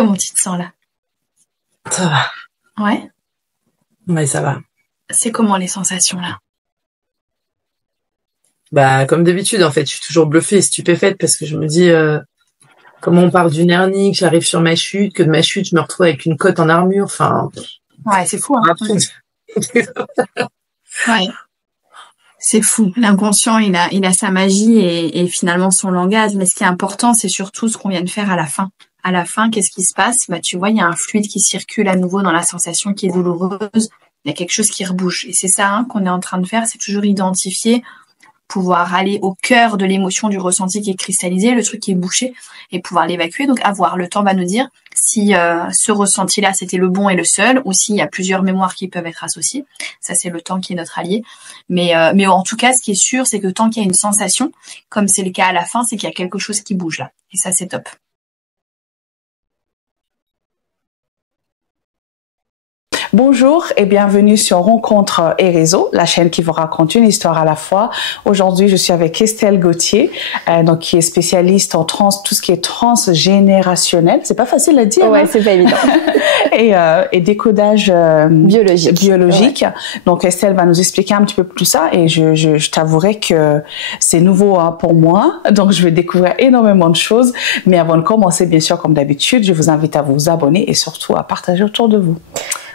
Comment tu te sens là? Ça va. Ouais? Ouais, ça va. C'est comment les sensations là? Bah, comme d'habitude, en fait, je suis toujours bluffée et stupéfaite parce que je me dis, comment on part d'une hernie, que j'arrive sur ma chute, que de ma chute, je me retrouve avec une côte en armure, enfin... Ouais, c'est fou, hein. Ouais. Ouais. C'est fou. L'inconscient, il a sa magie et finalement son langage. Mais ce qui est important, c'est surtout ce qu'on vient de faire à la fin. À la fin, qu'est-ce qui se passe? Bah, tu vois, il y a un fluide qui circule à nouveau dans la sensation qui est douloureuse. Il y a quelque chose qui rebouge. Et c'est ça, hein, qu'on est en train de faire, c'est toujours identifier, pouvoir aller au cœur de l'émotion, du ressenti qui est cristallisé, le truc qui est bouché, et pouvoir l'évacuer. Donc, avoir le temps va nous dire si ce ressenti-là, c'était le bon et le seul, ou s'il y a plusieurs mémoires qui peuvent être associées. Ça, c'est le temps qui est notre allié. Mais en tout cas, ce qui est sûr, c'est que tant qu'il y a une sensation, comme c'est le cas à la fin, c'est qu'il y a quelque chose qui bouge là. Et ça, c'est top. Bonjour et bienvenue sur Rencontres et Réseaux, la chaîne qui vous raconte une histoire à la fois. Aujourd'hui, je suis avec Estelle Gauthier, donc qui est spécialiste en tout ce qui est transgénérationnel. C'est pas facile à dire. Ouais, hein? c'est pas évident. et décodage biologique. Ouais. Donc Estelle va nous expliquer un petit peu plus ça et je t'avouerai que c'est nouveau pour moi, donc je vais découvrir énormément de choses. Mais avant de commencer, bien sûr, comme d'habitude, je vous invite à vous abonner et surtout à partager autour de vous.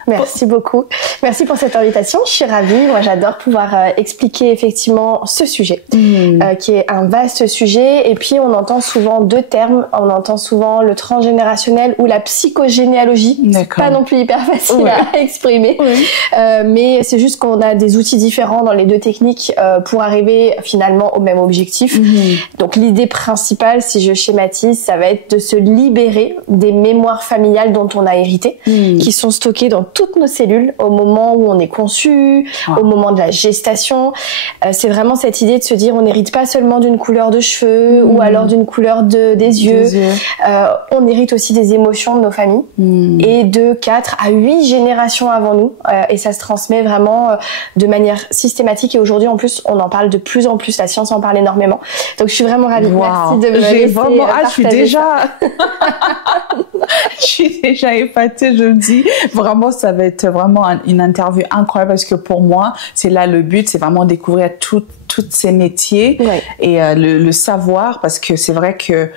Merci beaucoup. Merci pour cette invitation. Je suis ravie. Moi, j'adore pouvoir expliquer effectivement ce sujet, qui est un vaste sujet. Et puis, on entend souvent deux termes. On entend souvent le transgénérationnel ou la psychogénéalogie. C'est pas non plus hyper facile à exprimer. Oui. Mais c'est juste qu'on a des outils différents dans les deux techniques pour arriver finalement au même objectif. Donc, l'idée principale, si je schématise, ça va être de se libérer des mémoires familiales dont on a hérité, qui sont stockées dans toutes nos cellules au moment où on est conçu, au moment de la gestation. C'est vraiment cette idée de se dire on n'hérite pas seulement d'une couleur de cheveux ou alors d'une couleur des yeux. On hérite aussi des émotions de nos familles et de 4 à 8 générations avant nous. Et ça se transmet vraiment de manière systématique. Et aujourd'hui, en plus, on en parle de plus en plus. La science en parle énormément. Donc, je suis vraiment ravie. Merci de me laisser vraiment, partager je suis déjà... je suis déjà épatée, je me dis. Vraiment, ça va être vraiment une interview incroyable parce que pour moi, c'est là le but, c'est vraiment découvrir tous ces métiers et le savoir parce que c'est vrai que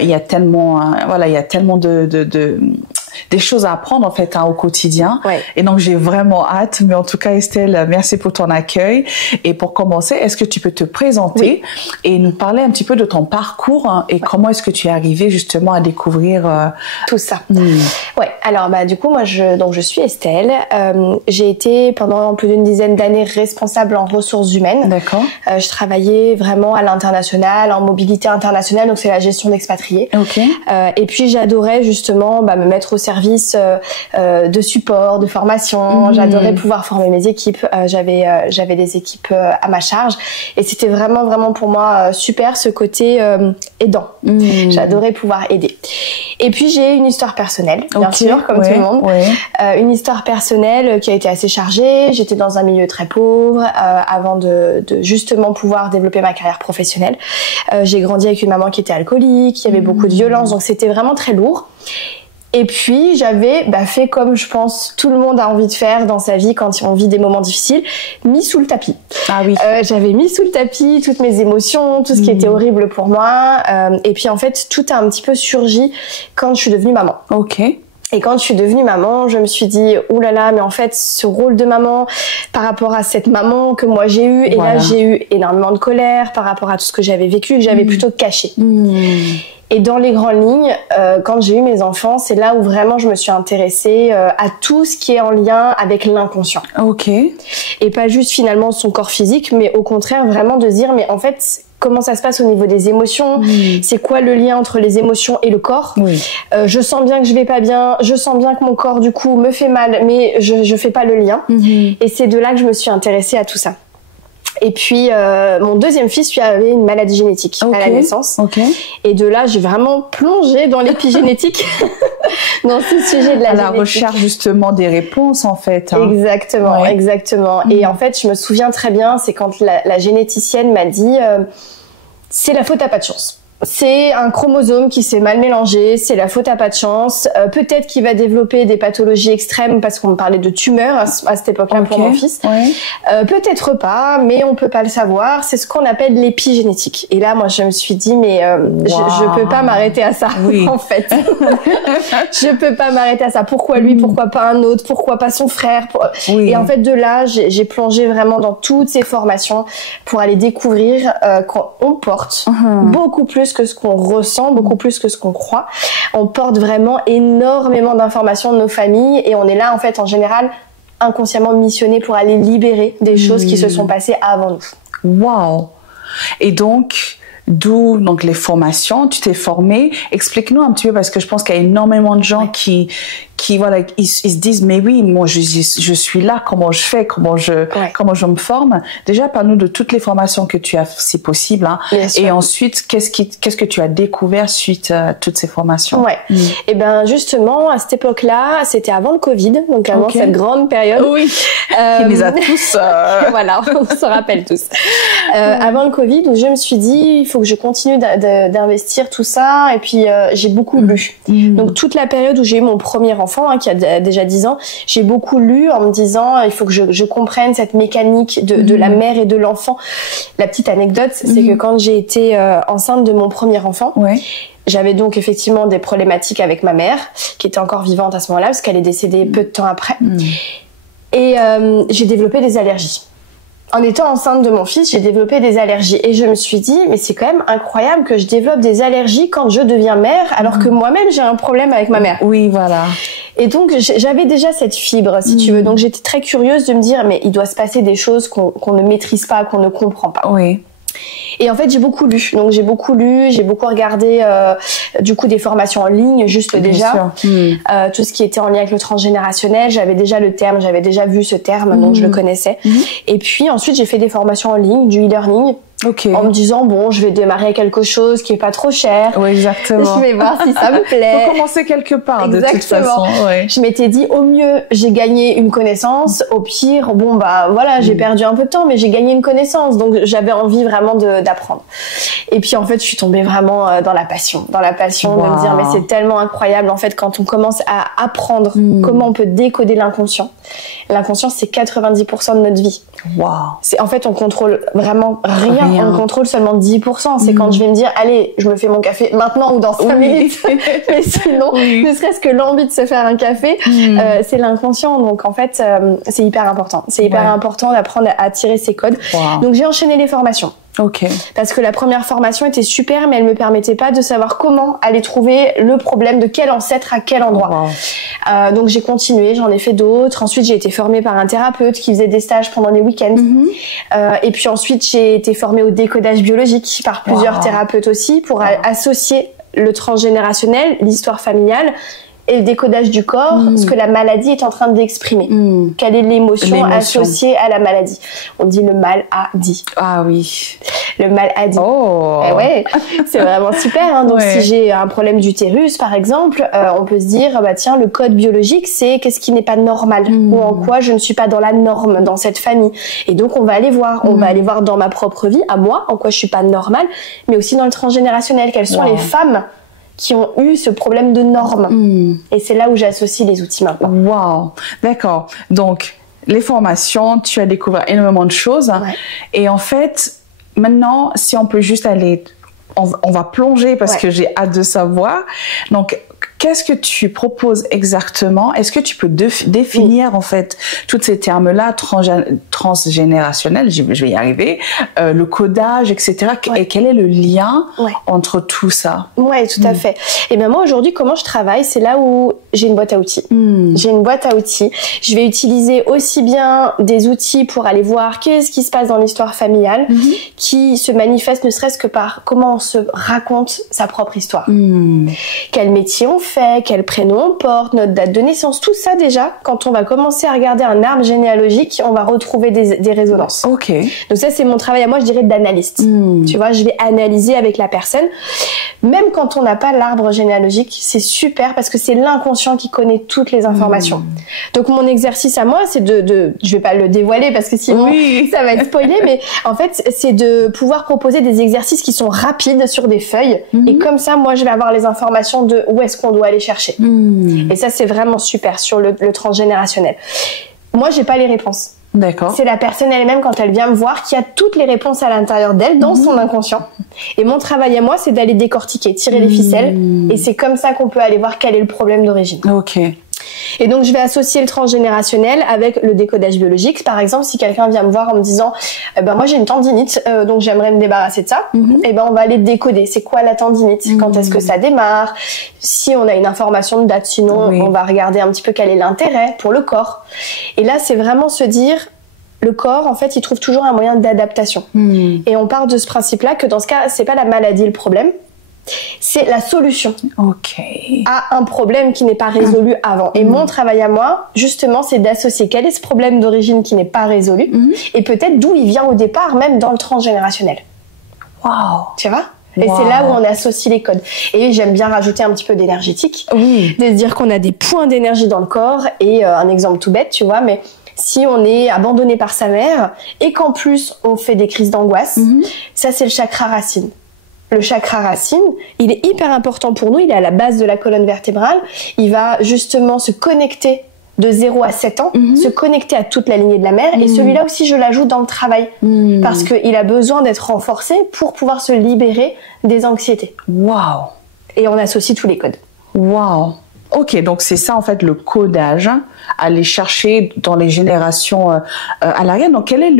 il y a tellement il y a tellement des choses à apprendre en fait au quotidien et donc j'ai vraiment hâte. Mais en tout cas, Estelle, merci pour ton accueil. Et pour commencer, est-ce que tu peux te présenter et nous parler un petit peu de ton parcours et comment est-ce que tu es arrivée justement à découvrir tout ça? Ouais, alors du coup moi je suis Estelle. J'ai été pendant plus d'une dizaine d'années responsable en ressources humaines. D'accord. Je travaillais vraiment à l'international, en mobilité internationale, donc c'est la gestion d'expatriés. Et puis j'adorais justement me mettre au service de support, de formation. J'adorais pouvoir former mes équipes. J'avais des équipes à ma charge et c'était vraiment pour moi super ce côté aidant. J'adorais pouvoir aider. Et puis j'ai une histoire personnelle, bien sûr, comme tout le monde. Une histoire personnelle qui a été assez chargée. J'étais dans un milieu très pauvre avant de justement pouvoir développer ma carrière professionnelle. J'ai grandi avec une maman qui était alcoolique, il y avait beaucoup de violence, donc c'était vraiment très lourd. Et puis j'avais fait comme je pense tout le monde a envie de faire dans sa vie quand on vit des moments difficiles, mis sous le tapis. J'avais mis sous le tapis toutes mes émotions, tout ce qui était horrible pour moi. Et puis en fait tout a un petit peu surgi quand je suis devenue maman. Et quand je suis devenue maman, je me suis dit « Ouh là là, mais en fait, ce rôle de maman, par rapport à cette maman que moi j'ai eue, et là j'ai eu énormément de colère par rapport à tout ce que j'avais vécu, que j'avais plutôt caché. Et dans les grandes lignes, quand j'ai eu mes enfants, c'est là où vraiment je me suis intéressée à tout ce qui est en lien avec l'inconscient. Et pas juste finalement son corps physique, mais au contraire vraiment de se dire « Mais en fait... » Comment ça se passe au niveau des émotions? C'est quoi le lien entre les émotions et le corps? Je sens bien que je vais pas bien, je sens bien que mon corps du coup me fait mal, mais je fais pas le lien. Et c'est de là que je me suis intéressée à tout ça. Et puis mon deuxième fils lui avait une maladie génétique à la naissance. Et de là j'ai vraiment plongé dans l'épigénétique, dans ce sujet de la génétique. Recherche justement des réponses en fait. Exactement. Et en fait je me souviens très bien, c'est quand la généticienne m'a dit c'est la faute à pas de chance. c'est un chromosome qui s'est mal mélangé, c'est la faute à pas de chance. Peut-être qu'il va développer des pathologies extrêmes parce qu'on me parlait de tumeurs à cette époque-là pour mon fils. Ouais. Peut-être pas, mais on peut pas le savoir. C'est ce qu'on appelle l'épigénétique. Et là, moi, je me suis dit, mais je peux pas m'arrêter à ça, en fait. Je peux pas m'arrêter à ça. Pourquoi lui? Pourquoi pas un autre? Pourquoi pas son frère? Et en fait, de là, j'ai plongé vraiment dans toutes ces formations pour aller découvrir qu'on porte beaucoup plus que ce qu'on ressent, beaucoup plus que ce qu'on croit. On porte vraiment énormément d'informations de nos familles et on est là, en fait, en général, inconsciemment missionné pour aller libérer des choses qui se sont passées avant nous. Waouh! Et donc, d'où donc les formations, tu t'es formée. Explique-nous un petit peu parce que je pense qu'il y a énormément de gens qui voilà, ils se disent mais oui, moi je suis là, comment je fais, comment je me forme. Déjà parle-nous de toutes les formations que tu as si possible, hein. Et ensuite qu'est-ce que tu as découvert suite à toutes ces formations? Et ben justement à cette époque-là, c'était avant le Covid, donc avant cette grande période. Qui les a tous voilà, on se rappelle tous. Avant le Covid, où je me suis dit il faut que je continue d'investir tout ça et puis j'ai beaucoup lu. Donc toute la période où j'ai eu mon premier enfant qui a déjà 10 ans, j'ai beaucoup lu en me disant il faut que je comprenne cette mécanique de la mère et de l'enfant. La petite anecdote, c'est que quand j'ai été enceinte de mon premier enfant, j'avais donc effectivement des problématiques avec ma mère qui était encore vivante à ce moment-là parce qu'elle est décédée peu de temps après. Et j'ai développé des allergies. En étant enceinte de mon fils, j'ai développé des allergies et je me suis dit mais c'est quand même incroyable que je développe des allergies quand je deviens mère alors que moi-même j'ai un problème avec ma mère. Oui, voilà. Et donc j'avais déjà cette fibre, si tu veux. Donc j'étais très curieuse de me dire mais il doit se passer des choses qu'on ne maîtrise pas, qu'on ne comprend pas. Oui. Et en fait, j'ai beaucoup lu. Donc, j'ai beaucoup lu, j'ai beaucoup regardé, du coup, des formations en ligne, juste déjà. Tout ce qui était en lien avec le transgénérationnel. J'avais déjà le terme, j'avais déjà vu ce terme, donc je le connaissais. Et puis, ensuite, j'ai fait des formations en ligne, du e-learning. En me disant, bon, je vais démarrer quelque chose qui est pas trop cher. Oui, exactement. Je vais voir si ça me plaît. Faut commencer quelque part, de toute façon. Je m'étais dit, au mieux, j'ai gagné une connaissance. Au pire, bon, bah, voilà, j'ai perdu un peu de temps, mais j'ai gagné une connaissance. Donc, j'avais envie vraiment d'apprendre. Et puis, en fait, je suis tombée vraiment dans la passion. Dans la passion de me dire, mais c'est tellement incroyable, en fait, quand on commence à apprendre comment on peut décoder l'inconscient. L'inconscient, c'est 90% de notre vie. En fait, on contrôle vraiment rien. On contrôle seulement 10%. C'est quand je vais me dire, allez, je me fais mon café maintenant ou dans 5 minutes. Mais sinon, ne serait-ce que l'envie de se faire un café, c'est l'inconscient. Donc, en fait, c'est hyper important. C'est hyper important d'apprendre à tirer ces codes. Donc, j'ai enchaîné les formations. Parce que la première formation était super, mais elle me permettait pas de savoir comment aller trouver le problème de quel ancêtre à quel endroit. Donc j'ai continué, j'en ai fait d'autres. Ensuite j'ai été formée par un thérapeute qui faisait des stages pendant les week-ends. Et puis ensuite j'ai été formée au décodage biologique par plusieurs thérapeutes aussi pour associer le transgénérationnel, l'histoire familiale et le décodage du corps, ce que la maladie est en train d'exprimer. Quelle est l'émotion associée à la maladie? On dit le mal a dit. Ah oui. Le mal a dit. C'est vraiment super. Hein. Donc si j'ai un problème d'utérus, par exemple, on peut se dire, bah tiens, le code biologique, c'est qu'est-ce qui n'est pas normal ou en quoi je ne suis pas dans la norme dans cette famille. Et donc on va aller voir. On va aller voir dans ma propre vie, à moi, en quoi je suis pas normale, mais aussi dans le transgénérationnel. Quelles sont les femmes qui ont eu ce problème de normes. Et c'est là où j'associe les outils maintenant. D'accord. Donc, les formations, tu as découvert énormément de choses. Et en fait, maintenant, si on peut juste aller... On va plonger parce que j'ai hâte de savoir. Donc, qu'est-ce que tu proposes exactement? Est-ce que tu peux définir en fait tous ces termes-là, transgénérationnel, je vais y arriver, le codage, etc. Et quel est le lien entre tout ça? Oui, tout à fait. Et bien moi aujourd'hui, comment je travaille, c'est là où j'ai une boîte à outils. J'ai une boîte à outils. Je vais utiliser aussi bien des outils pour aller voir qu'est-ce qui se passe dans l'histoire familiale, qui se manifeste ne serait-ce que par comment on se raconte sa propre histoire. Quel métier on fait, fait, quel prénom on porte, notre date de naissance, tout ça déjà, quand on va commencer à regarder un arbre généalogique, on va retrouver des résonances. Ok. Donc ça, c'est mon travail à moi, je dirais, d'analyste. Tu vois, je vais analyser avec la personne. Même quand on n'a pas l'arbre généalogique, c'est super parce que c'est l'inconscient qui connaît toutes les informations. Donc mon exercice à moi, c'est je vais pas le dévoiler parce que sinon ça va être spoilé, mais en fait, c'est de pouvoir proposer des exercices qui sont rapides sur des feuilles. Et comme ça, moi, je vais avoir les informations de où est-ce qu'on doit aller chercher. Et ça, c'est vraiment super sur le transgénérationnel. Moi, j'ai pas les réponses. D'accord. C'est la personne elle-même, quand elle vient me voir, qui a toutes les réponses à l'intérieur d'elle, dans son inconscient. Et mon travail à moi, c'est d'aller décortiquer, tirer les ficelles. Et c'est comme ça qu'on peut aller voir quel est le problème d'origine. Ok. Et donc, je vais associer le transgénérationnel avec le décodage biologique. Par exemple, si quelqu'un vient me voir en me disant moi j'ai une tendinite, donc j'aimerais me débarrasser de ça, et ben on va aller décoder. C'est quoi la tendinite? Quand est-ce que ça démarre? Si on a une information de date, sinon on va regarder un petit peu quel est l'intérêt pour le corps. Et là, c'est vraiment se dire, le corps, en fait, il trouve toujours un moyen d'adaptation. Et on part de ce principe-là que dans ce cas, c'est pas la maladie le problème, c'est la solution à un problème qui n'est pas résolu avant. Et mon travail à moi, justement, c'est d'associer quel est ce problème d'origine qui n'est pas résolu et peut-être d'où il vient au départ, même dans le transgénérationnel. Waouh. Tu vois? Et c'est là où on associe les codes. Et j'aime bien rajouter un petit peu d'énergétique, de se dire qu'on a des points d'énergie dans le corps. Et un exemple tout bête, tu vois, mais si on est abandonné par sa mère et qu'en plus on fait des crises d'angoisse, ça c'est le chakra racine. Le chakra racine, il est hyper important pour nous, il est à la base de la colonne vertébrale, il va justement se connecter de 0 à 7 ans, se connecter à toute la lignée de la mère, et celui-là aussi je l'ajoute dans le travail, parce qu'il a besoin d'être renforcé pour pouvoir se libérer des anxiétés. Waouh. Et on associe tous les codes. Waouh. Ok, donc c'est ça en fait le codage, aller chercher dans les générations à l'arrière. Donc quel est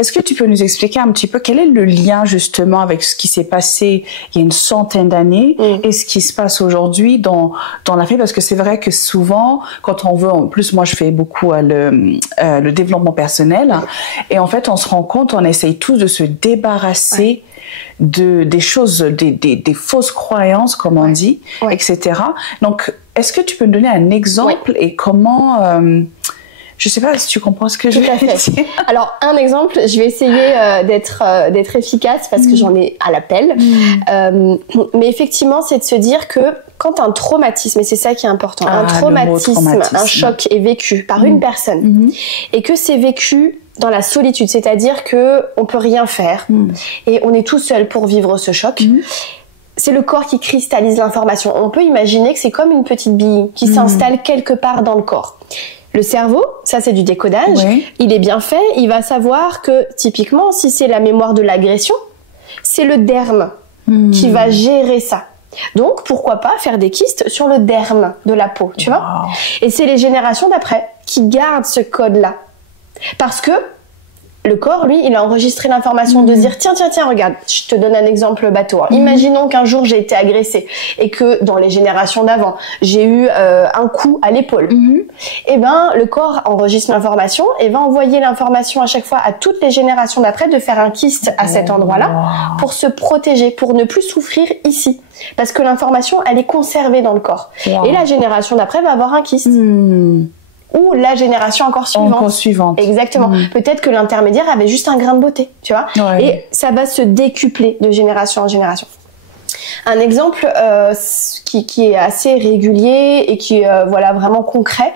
est-ce que tu peux nous expliquer un petit peu quel est le lien justement avec ce qui s'est passé il y a une centaine d'années et ce qui se passe aujourd'hui dans la vie? Parce que c'est vrai que souvent quand on veut, en plus moi je fais beaucoup le développement personnel, et en fait on se rend compte, on essaye tous de se débarrasser des choses, des fausses croyances, comme on dit, etc. Donc, est-ce que tu peux me donner un exemple et comment... je sais pas si tu comprends ce que je veux dire. Alors, un exemple, je vais essayer d'être efficace parce que j'en ai à l'appel. Mais effectivement, c'est de se dire que quand un traumatisme, et c'est ça qui est important, un traumatisme, un choc est vécu par une personne et que c'est vécu dans la solitude, c'est-à-dire que on peut rien faire et on est tout seul pour vivre ce choc. C'est le corps qui cristallise l'information. On peut imaginer que c'est comme une petite bille qui s'installe quelque part dans le corps. Le cerveau, ça c'est du décodage, il est bien fait, il va savoir que typiquement si c'est la mémoire de l'agression, c'est le derme qui va gérer ça. Donc pourquoi pas faire des kystes sur le derme de la peau, tu vois? Et c'est les générations d'après qui gardent ce code-là. Parce que le corps, lui, il a enregistré l'information de dire tiens, regarde, je te donne un exemple bateau. Imaginons qu'un jour j'ai été agressée et que dans les générations d'avant, j'ai eu un coup à l'épaule. Et ben, le corps enregistre l'information et va envoyer l'information à chaque fois à toutes les générations d'après de faire un kyste à cet endroit-là pour se protéger, pour ne plus souffrir ici. Parce que l'information, elle est conservée dans le corps. Et la génération d'après va avoir un kyste. Ou la génération encore suivante. Exactement. Peut-être que l'intermédiaire avait juste un grain de beauté, tu vois. Et ça va se décupler de génération en génération. Un exemple qui est assez régulier et qui est vraiment concret,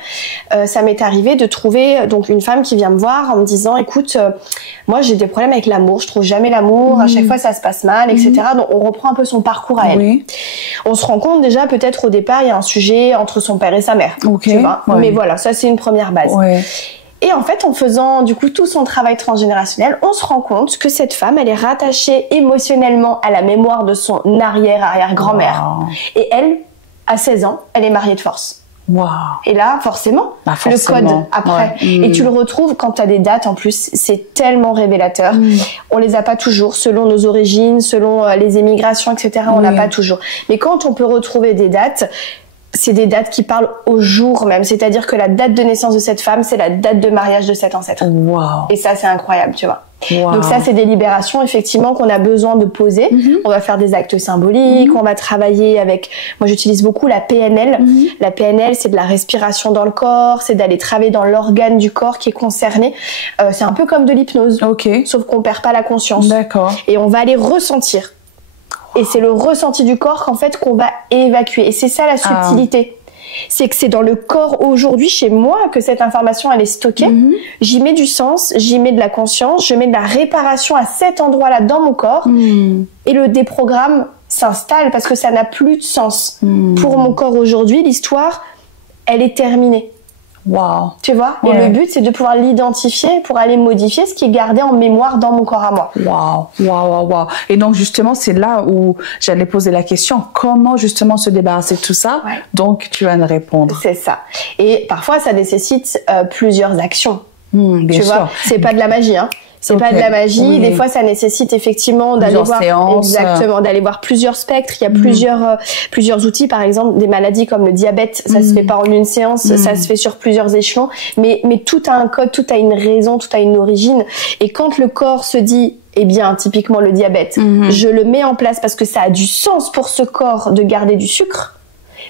ça m'est arrivé de trouver donc une femme qui vient me voir en me disant écoute, moi j'ai des problèmes avec l'amour, je trouve jamais l'amour, à chaque fois ça se passe mal, etc. Donc on reprend un peu son parcours à elle. On se rend compte déjà peut-être au départ il y a un sujet entre son père et sa mère, tu vois. Mais voilà, ça c'est une première base. Et en fait, en faisant du coup tout son travail transgénérationnel, on se rend compte que cette femme, elle est rattachée émotionnellement à la mémoire de son arrière-grand-mère. Et elle, à 16 ans, elle est mariée de force. Et là, forcément, le code après. Et tu le retrouves quand tu as des dates en plus, c'est tellement révélateur. On les a pas toujours, selon nos origines, selon les émigrations, etc. On n'a pas toujours. Mais quand on peut retrouver des dates, c'est des dates qui parlent au jour même. C'est-à-dire que la date de naissance de cette femme, c'est la date de mariage de cet ancêtre. Wow. Et ça, c'est incroyable, tu vois. Wow. Donc ça, c'est des libérations, effectivement, qu'on a besoin de poser. On va faire des actes symboliques, on va travailler avec... Moi, j'utilise beaucoup la PNL. La PNL, c'est de la respiration dans le corps, c'est d'aller travailler dans l'organe du corps qui est concerné. C'est un peu comme de l'hypnose. Sauf qu'on perd pas la conscience. D'accord. Et on va aller ressentir. Et c'est le ressenti du corps qu'en fait qu'on va évacuer. Et c'est ça la subtilité. C'est que c'est dans le corps aujourd'hui, chez moi, que cette information elle est stockée. J'y mets du sens, j'y mets de la conscience, je mets de la réparation à cet endroit-là dans mon corps. Et le déprogramme s'installe parce que ça n'a plus de sens. Pour mon corps aujourd'hui, l'histoire, elle est terminée. Wow. Tu vois? Et le but, c'est de pouvoir l'identifier pour aller modifier ce qui est gardé en mémoire dans mon corps à moi. Wow. Et donc, justement, c'est là où j'allais poser la question. Comment, justement, se débarrasser de tout ça? Donc, tu vas me répondre. C'est ça. Et parfois, ça nécessite plusieurs actions. Bien sûr. Vois? C'est pas de la magie, hein. C'est pas de la magie. Des fois, ça nécessite effectivement d'aller voir exactement, d'aller voir plusieurs spectres. Il y a plusieurs outils. Par exemple, des maladies comme le diabète, ça se fait pas en une séance, ça se fait sur plusieurs échelons. Mais tout a un code, tout a une raison, tout a une origine. Et quand le corps se dit, eh bien, typiquement le diabète, je le mets en place parce que ça a du sens pour ce corps de garder du sucre.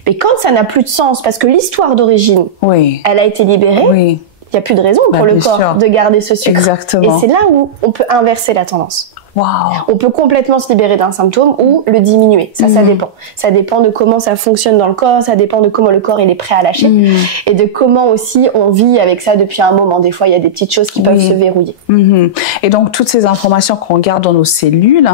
Mais quand ça n'a plus de sens parce que l'histoire d'origine, elle a été libérée. Il n'y a plus de raison pour le corps de garder ce sucre. Exactement. Et c'est là où on peut inverser la tendance. Wow. On peut complètement se libérer d'un symptôme ou le diminuer. Ça dépend. Ça dépend de comment ça fonctionne dans le corps, ça dépend de comment le corps il est prêt à lâcher et de comment aussi on vit avec ça depuis un moment. Des fois, il y a des petites choses qui peuvent se verrouiller. Et donc, toutes ces informations qu'on garde dans nos cellules,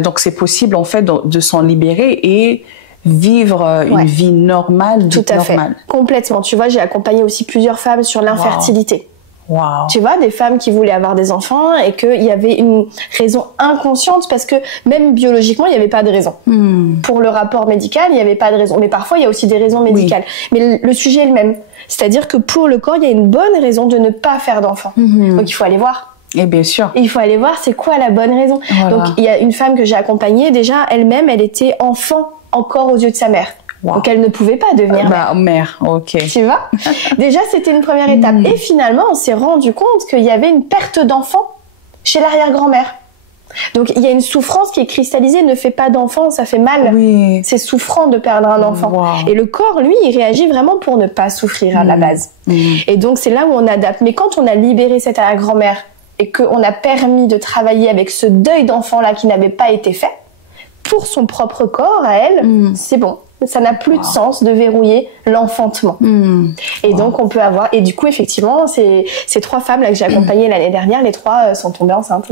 donc c'est possible en fait de s'en libérer et vivre une vie normale. Tout à fait. Complètement. Tu vois, j'ai accompagné aussi plusieurs femmes sur l'infertilité. Wow. Tu vois, des femmes qui voulaient avoir des enfants et qu'il y avait une raison inconsciente parce que même biologiquement, il n'y avait pas de raison. Pour le rapport médical, il n'y avait pas de raison. Mais parfois, il y a aussi des raisons médicales. Mais le sujet est le même. C'est-à-dire que pour le corps, il y a une bonne raison de ne pas faire d'enfant. Donc, il faut aller voir. Et bien sûr. Il faut aller voir c'est quoi la bonne raison. Donc, il y a une femme que j'ai accompagnée. Déjà, elle-même, elle était enfant encore aux yeux de sa mère. Donc elle ne pouvait pas devenir mère. Ok. Tu vois? Déjà, c'était une première étape. Et finalement, on s'est rendu compte qu'il y avait une perte d'enfant chez l'arrière-grand-mère. Donc il y a une souffrance qui est cristallisée. Ne fais pas d'enfant, ça fait mal. C'est souffrant de perdre un enfant. Et le corps, lui, il réagit vraiment pour ne pas souffrir à la base. Et donc c'est là où on adapte. Mais quand on a libéré cette arrière-grand-mère et qu'on a permis de travailler avec ce deuil d'enfant-là qui n'avait pas été fait, pour son propre corps, à elle, c'est bon. Ça n'a plus de sens de verrouiller l'enfantement. Et donc, on peut avoir... Et du coup, effectivement, ces 3 femmes-là que j'ai accompagnées l'année dernière, les 3 sont tombées enceintes.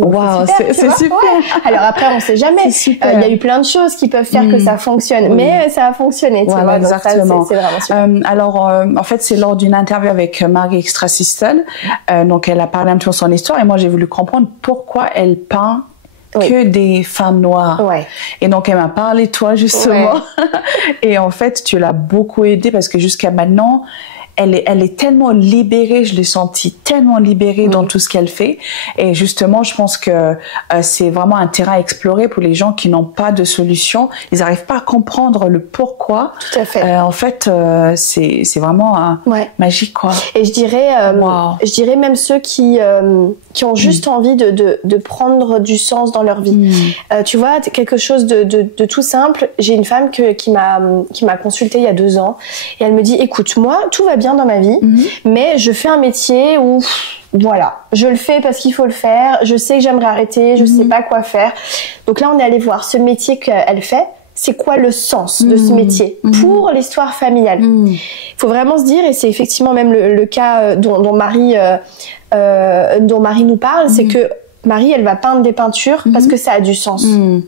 C'est super. Alors après, on sait jamais. Il y a eu plein de choses qui peuvent faire que ça fonctionne. Mais ça a fonctionné. Tu vois, exactement. Donc ça, c'est vraiment super. Alors, en fait, c'est lors d'une interview avec Marie Extrasistel. Donc, elle a parlé un petit peu de son histoire. Et moi, j'ai voulu comprendre pourquoi elle peint que des femmes noires. Et donc, elle m'a parlé de toi, justement. Et en fait, tu l'as beaucoup aidée parce que jusqu'à maintenant, elle est tellement libérée, je l'ai sentie tellement libérée dans tout ce qu'elle fait. Et justement, je pense que c'est vraiment un terrain à explorer pour les gens qui n'ont pas de solution. Ils n'arrivent pas à comprendre le pourquoi. Tout à fait. En fait, c'est vraiment magique, quoi. Et je dirais même ceux qui ont juste envie de prendre du sens dans leur vie. Tu vois, quelque chose de tout simple. J'ai une femme qui m'a consultée il y a 2 ans et elle me dit, écoute, moi, tout va bien dans ma vie, mais je fais un métier où voilà, je le fais parce qu'il faut le faire, je sais que j'aimerais arrêter, je sais pas quoi faire. Donc là, on est allé voir ce métier qu'elle fait, c'est quoi le sens de ce métier pour l'histoire familiale. Il faut vraiment se dire, et c'est effectivement même le cas dont Marie nous parle, c'est que Marie, elle va peindre des peintures parce que ça a du sens.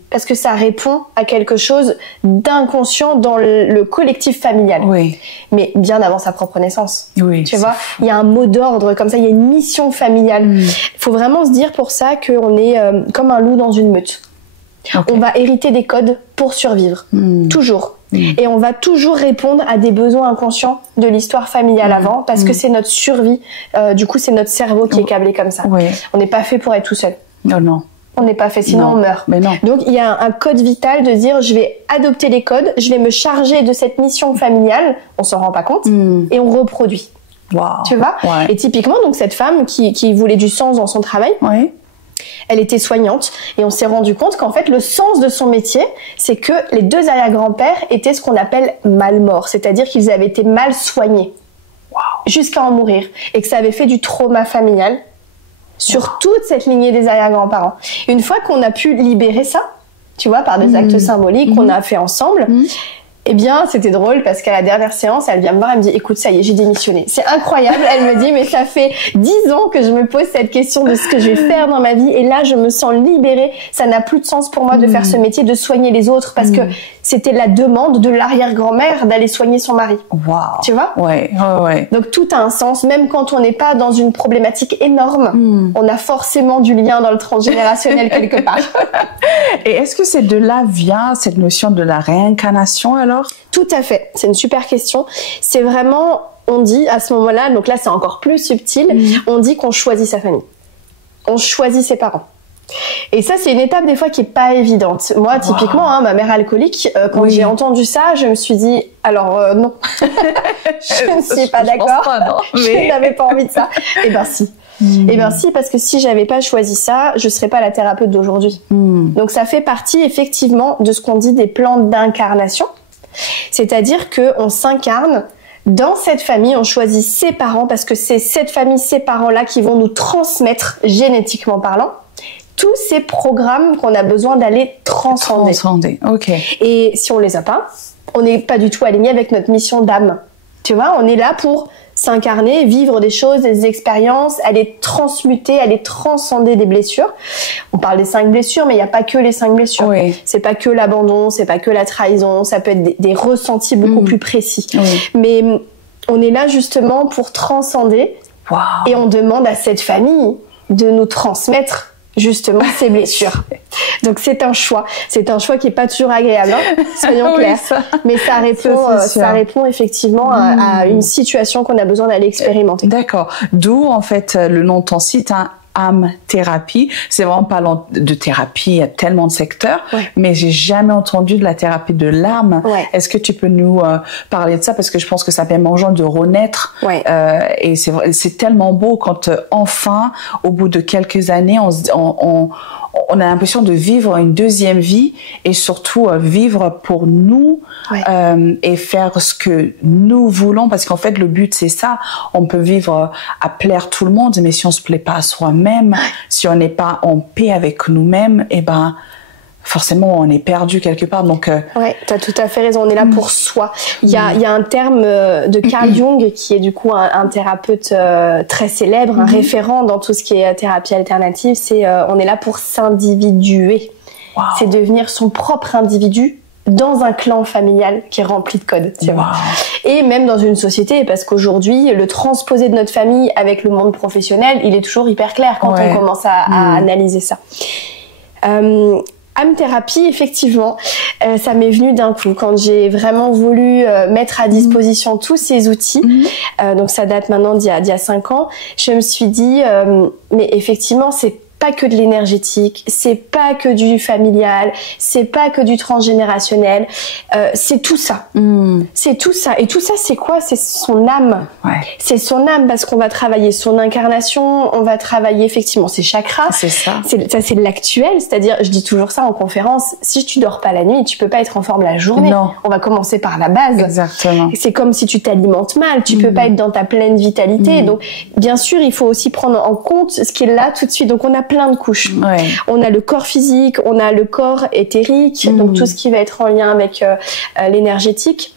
Parce que ça répond à quelque chose d'inconscient dans le collectif familial. Mais bien avant sa propre naissance. Tu vois, il y a un mot d'ordre comme ça, il y a une mission familiale. Il faut vraiment se dire pour ça qu'on est comme un loup dans une meute. On va hériter des codes pour survivre. Toujours. Et on va toujours répondre à des besoins inconscients de l'histoire familiale avant parce que c'est notre survie. Du coup, c'est notre cerveau qui est câblé comme ça. On n'est pas fait pour être tout seul. Non. On n'est pas fait, sinon on meurt. Mais non. Donc il y a un code vital de dire je vais adopter les codes, je vais me charger de cette mission familiale, on s'en rend pas compte, et on reproduit. Wow. Tu vois? Ouais. Et typiquement, donc cette femme qui voulait du sens dans son travail, elle était soignante, et on s'est rendu compte qu'en fait le sens de son métier, c'est que les 2 arrière-grands-pères étaient ce qu'on appelle mal morts, c'est-à-dire qu'ils avaient été mal soignés, jusqu'à en mourir, et que ça avait fait du trauma familial sur toute cette lignée des arrière-grands-parents. Une fois qu'on a pu libérer ça, tu vois, par des actes symboliques qu'on a fait ensemble, eh bien, c'était drôle parce qu'à la dernière séance, elle vient me voir, elle me dit, écoute, ça y est, j'ai démissionné. C'est incroyable. Elle me dit, mais ça fait 10 ans que je me pose cette question de ce que je vais faire dans ma vie. Et là, je me sens libérée. Ça n'a plus de sens pour moi de faire ce métier, de soigner les autres parce que c'était la demande de l'arrière-grand-mère d'aller soigner son mari. Wow. Tu vois? Ouais. Donc, tout a un sens. Même quand on n'est pas dans une problématique énorme, on a forcément du lien dans le transgénérationnel quelque part. Et est-ce que c'est de là vient cette notion de la réincarnation alors? Tout à fait. C'est une super question. C'est vraiment, on dit à ce moment-là, donc là c'est encore plus subtil, on dit qu'on choisit sa famille. On choisit ses parents. Et ça, c'est une étape des fois qui est pas évidente. Moi, typiquement, ma mère alcoolique, quand j'ai entendu ça, je me suis dit, alors non, je ne suis pas d'accord. Je n'avais pas envie de ça. Eh ben si. Eh bien si, parce que si j'avais pas choisi ça, je serais pas la thérapeute d'aujourd'hui. Donc ça fait partie effectivement de ce qu'on dit des plans d'incarnation. C'est-à-dire qu'on s'incarne dans cette famille, on choisit ses parents parce que c'est cette famille, ces parents-là qui vont nous transmettre, génétiquement parlant, tous ces programmes qu'on a besoin d'aller transcender. Ok. Et si on les a pas, on n'est pas du tout aligné avec notre mission d'âme. Tu vois, on est là pour s'incarner, vivre des choses, des expériences, aller transmuter, aller transcender des blessures. On parle des 5 blessures, mais il n'y a pas que les 5 blessures. Oui. C'est pas que l'abandon, c'est pas que la trahison, ça peut être des ressentis beaucoup plus précis. Mais on est là justement pour transcender et on demande à cette famille de nous transmettre justement ces blessures. Donc c'est un choix qui est pas toujours agréable, hein, soyons clairs. Mais ça répond effectivement à une situation qu'on a besoin d'aller expérimenter. D'accord. D'où en fait le nom de ton site, âme thérapie. C'est vraiment parlant de thérapie, il y a tellement de secteurs, mais j'ai jamais entendu de la thérapie de l'âme. Est-ce que tu peux nous parler de ça, parce que je pense que ça permet aux gens de renaître. Et c'est tellement beau quand enfin, au bout de quelques années, on a l'impression de vivre une deuxième vie et surtout vivre pour nous et faire ce que nous voulons, parce qu'en fait le but c'est ça. On peut vivre à plaire tout le monde, mais si on se plaît pas à soi-même, si on n'est pas en paix avec nous-mêmes, et ben forcément on est perdu quelque part. Donc t'as tout à fait raison, on est là pour soi. Il y a un terme de Carl Jung qui est du coup un thérapeute très célèbre, un référent dans tout ce qui est thérapie alternative. C'est on est là pour s'individuer. C'est devenir son propre individu dans un clan familial qui est rempli de codes, tu vois. Et même dans une société, parce qu'aujourd'hui, le transposer de notre famille avec le monde professionnel, il est toujours hyper clair quand on commence à analyser ça. Âme thérapie, effectivement, ça m'est venu d'un coup quand j'ai vraiment voulu mettre à disposition tous ces outils. Donc ça date maintenant d'il y a 5 ans. Je me suis dit, mais effectivement, c'est pas que de l'énergétique, c'est pas que du familial, c'est pas que du transgénérationnel, c'est tout ça. C'est tout ça. Et tout ça, c'est quoi? C'est son âme. C'est son âme, parce qu'on va travailler son incarnation, on va travailler effectivement ses chakras. C'est ça. Ça, c'est l'actuel, c'est-à-dire, je dis toujours ça en conférence, si tu dors pas la nuit, tu peux pas être en forme la journée. Non. On va commencer par la base. Exactement. C'est comme si tu t'alimentes mal, tu peux pas être dans ta pleine vitalité. Donc, bien sûr, il faut aussi prendre en compte ce qui est là tout de suite. Donc, on a plein de couches. On a le corps physique, on a le corps éthérique, donc tout ce qui va être en lien avec l'énergétique.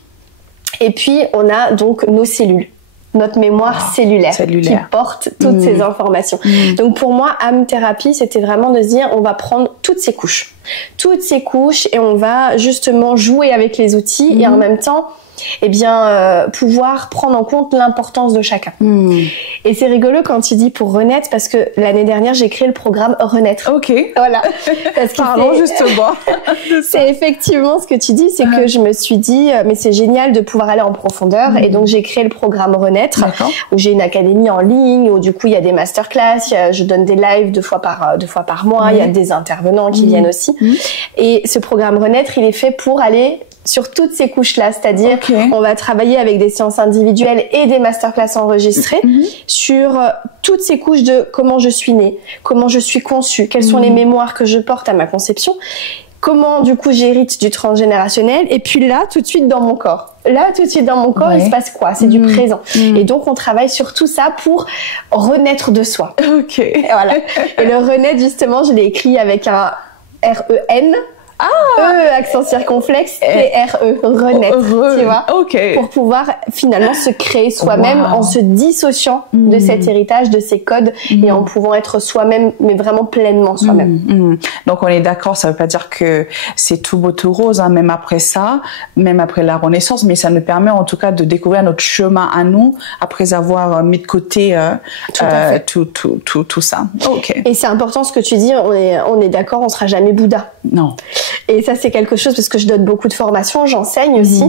Et puis, on a donc nos cellules, notre mémoire cellulaire qui porte toutes ces informations. Donc, pour moi, âme thérapie, c'était vraiment de se dire, on va prendre toutes toutes ces couches, et on va justement jouer avec les outils et en même temps pouvoir prendre en compte l'importance de chacun. Et c'est rigolo quand tu dis pour renaître, parce que l'année dernière, j'ai créé le programme Renaître. Ok. Voilà. Parce que Pardon, justement. c'est effectivement ce que tu dis, c'est que je me suis dit, mais c'est génial de pouvoir aller en profondeur. Et donc, j'ai créé le programme Renaître, où j'ai une académie en ligne, où du coup, il y a des masterclass, je donne des lives deux fois par mois, il y a des intervenants qui viennent aussi. Et ce programme Renaître, il est fait pour aller sur toutes ces couches-là, c'est-à-dire on va travailler avec des séances individuelles et des masterclass enregistrées sur toutes ces couches de comment je suis née, comment je suis conçue, quelles sont les mémoires que je porte à ma conception, comment du coup j'hérite du transgénérationnel, et puis là tout de suite dans mon corps. Là tout de suite dans mon corps, il se passe quoi? C'est du présent. Et donc on travaille sur tout ça pour renaître de soi. Et voilà. Et le renaître, justement, je l'ai écrit avec un R-E-N. Accent circonflexe, T-R-E, renaître, tu vois, pour pouvoir finalement se créer soi-même en se dissociant de cet héritage, de ces codes, et en pouvant être soi-même, mais vraiment pleinement soi-même. Donc on est d'accord, ça veut pas dire que c'est tout beau tout rose, hein, même après ça, même après la renaissance, mais ça nous permet en tout cas de découvrir notre chemin à nous, après avoir mis de côté tout ça. Et c'est important ce que tu dis, on est d'accord, on sera jamais Bouddha. Non. Et ça, c'est quelque chose, parce que je donne beaucoup de formations, j'enseigne aussi.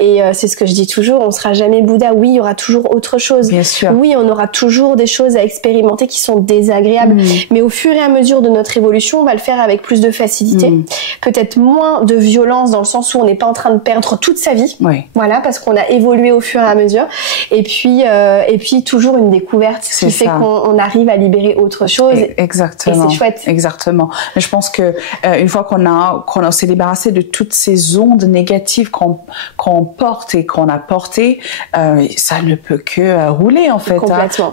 Et c'est ce que je dis toujours, on sera jamais Bouddha. Oui, il y aura toujours autre chose. Bien sûr. Oui, on aura toujours des choses à expérimenter qui sont désagréables. Mais au fur et à mesure de notre évolution, on va le faire avec plus de facilité. Peut-être moins de violence, dans le sens où on n'est pas en train de perdre toute sa vie. Voilà, parce qu'on a évolué au fur et à mesure. Et puis toujours une découverte qui fait qu'on arrive à libérer autre chose. Exactement. Et c'est chouette. Exactement. Mais je pense que une fois qu'on s'est débarrassé de toutes ces ondes négatives qu'on porte et qu'on a portées, ça ne peut que rouler en fait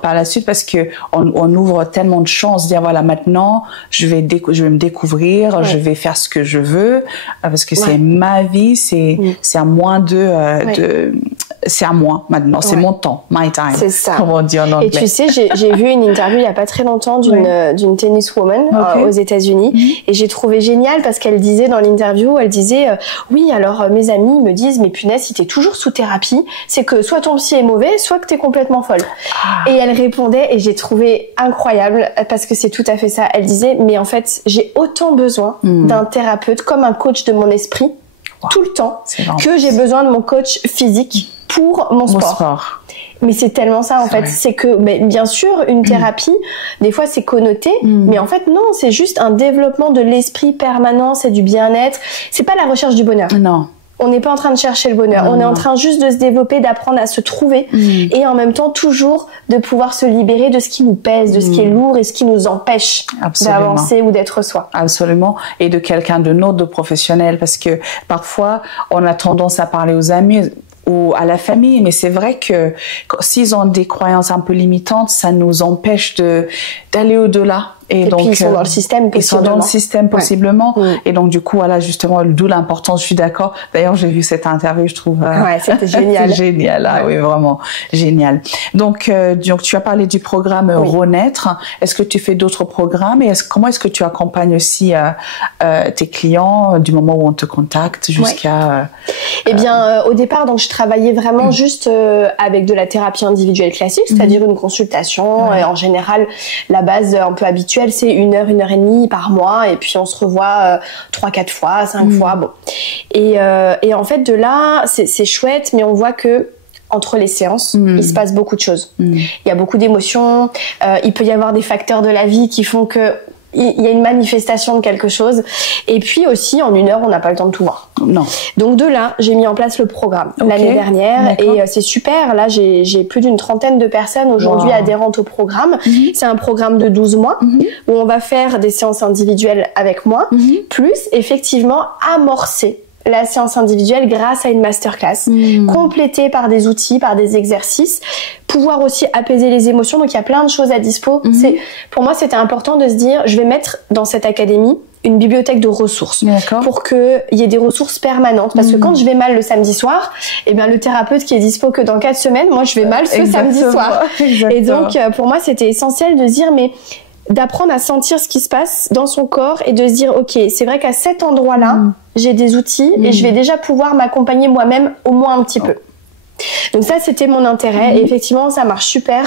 par la suite, parce que on ouvre tellement de chances de dire voilà, maintenant je vais me découvrir, je vais faire ce que je veux, parce que c'est ma vie, c'est à moi c'est à moi maintenant, c'est mon temps, my time. C'est ça. Comme on dit en anglais. Et tu sais, j'ai vu une interview il y a pas très longtemps d'une tenniswoman aux États-Unis, et j'ai trouvé génial parce qu'elle disait dans l'interview, oui, alors mes amis me disent, mais punaise, si t'es toujours sous thérapie, c'est que soit ton psy est mauvais, soit que t'es complètement folle. Et elle répondait, et j'ai trouvé incroyable, parce que c'est tout à fait ça. Elle disait, mais en fait, j'ai autant besoin d'un thérapeute comme un coach de mon esprit tout le temps que j'ai besoin de mon coach physique pour mon sport. Mais c'est tellement ça en fait, c'est que bien sûr une thérapie, des fois c'est connoté, mais en fait non, c'est juste un développement de l'esprit permanent, c'est du bien-être, c'est pas la recherche du bonheur. Non. On n'est pas en train de chercher le bonheur, on est en train juste de se développer, d'apprendre à se trouver et en même temps toujours de pouvoir se libérer de ce qui nous pèse, de ce qui est lourd et ce qui nous empêche d'avancer ou d'être soi. Absolument, et de quelqu'un de notre professionnel, parce que parfois on a tendance à parler aux amis ou à la famille, mais c'est vrai que s'ils ont des croyances un peu limitantes, ça nous empêche d'aller au-delà. Et donc, puis ils sont dans le système possiblement. Ils sont dans le système possiblement. Et donc du coup, voilà, justement, d'où l'importance. Je suis d'accord. D'ailleurs, j'ai vu cette interview, je trouve. C'était génial. C'était génial, oui, vraiment génial. Donc tu as parlé du programme Renaître. Est-ce que tu fais d'autres programmes, et comment est-ce que tu accompagnes aussi tes clients du moment où on te contacte jusqu'à Eh bien, au départ, donc je travaillais vraiment juste avec de la thérapie individuelle classique, c'est-à-dire une consultation. Et en général, la base un peu habituelle, c'est 1 heure, 1 heure et demie par mois, et puis on se revoit 3-4 fois, 5 fois, bon. Et en fait, de là, c'est chouette, mais on voit que entre les séances, il se passe beaucoup de choses. Il y a beaucoup d'émotions, il peut y avoir des facteurs de la vie qui font que il y a une manifestation de quelque chose, et puis aussi en 1 heure on n'a pas le temps de tout voir. Non. Donc de là j'ai mis en place le programme l'année dernière, et c'est super. Là j'ai plus d'une 30aine de personnes aujourd'hui adhérentes au programme. C'est un programme de 12 mois où on va faire des séances individuelles avec moi, plus effectivement amorcer la séance individuelle grâce à une masterclass, complétée par des outils, par des exercices, pouvoir aussi apaiser les émotions. Donc il y a plein de choses à dispo. Pour moi, c'était important de se dire, je vais mettre dans cette académie une bibliothèque de ressources pour qu'il y ait des ressources permanentes, parce que quand je vais mal le samedi soir, eh ben le thérapeute qui est dispo que dans 4 semaines, moi je vais mal ce samedi soir. Et donc pour moi c'était essentiel de se dire, mais d'apprendre à sentir ce qui se passe dans son corps et de se dire ok, c'est vrai qu'à cet endroit-là, j'ai des outils et je vais déjà pouvoir m'accompagner moi-même au moins un petit peu. Donc ça, c'était mon intérêt et effectivement, ça marche super.